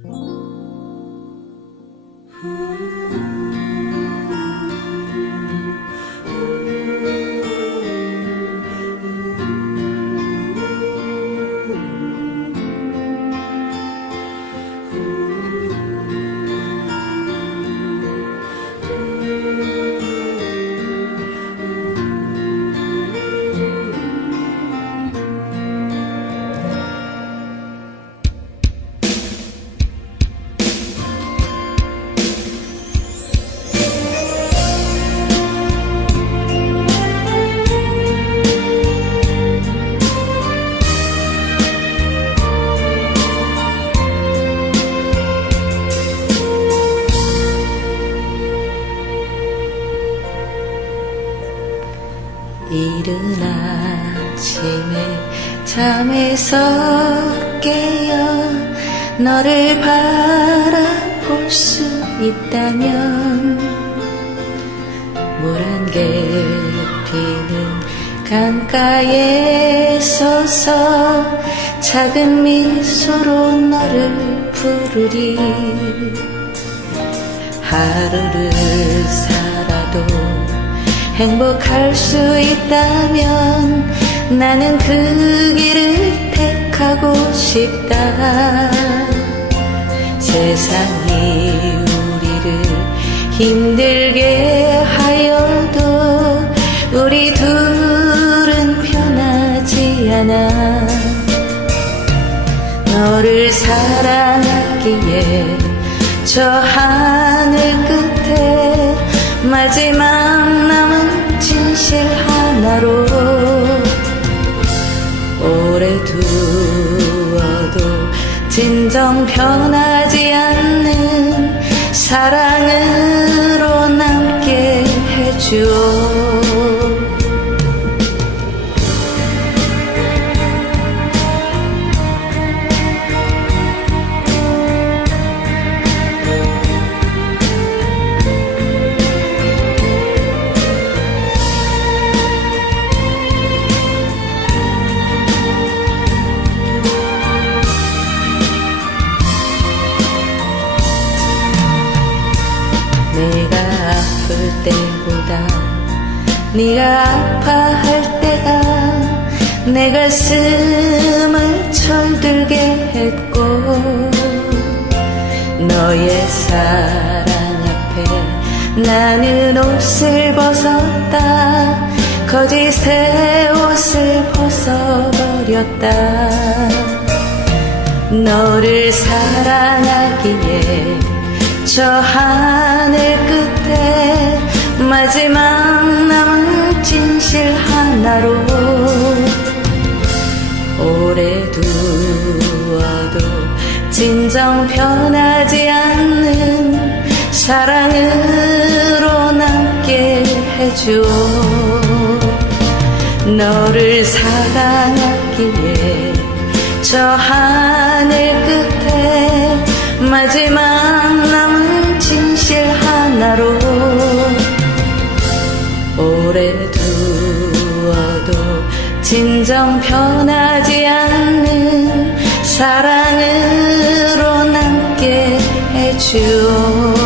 Thank you. 이른 아침에 잠에서 깨어 너를 바라볼 수 있다면 물안개 피는 강가에 서서 작은 미소로 너를 부르리. 하루를 살아도 행복할 수 있다면 나는 그 길을 택하고 싶다. 세상이 우리를 힘들게 하여도 우리 둘은 변하지 않아. 너를 사랑하기에 저 하늘 끝에 마지막 진정 변하지 않는 사랑으로 남게 해주오 때보다 네가 아파할 때가 내 가슴을 철들게 했고 너의 사랑 앞에 나는 옷을 벗었다. 거짓의 옷을 벗어버렸다. 너를 사랑하기에 저 하늘 끝에 마지막 남은 진실 하나로 오래 두어도 진정 변하지 않는 사랑으로 남게 해줘. 너를 사랑하기에 저하 진정 변하지 않는 사랑으로 남게 해주오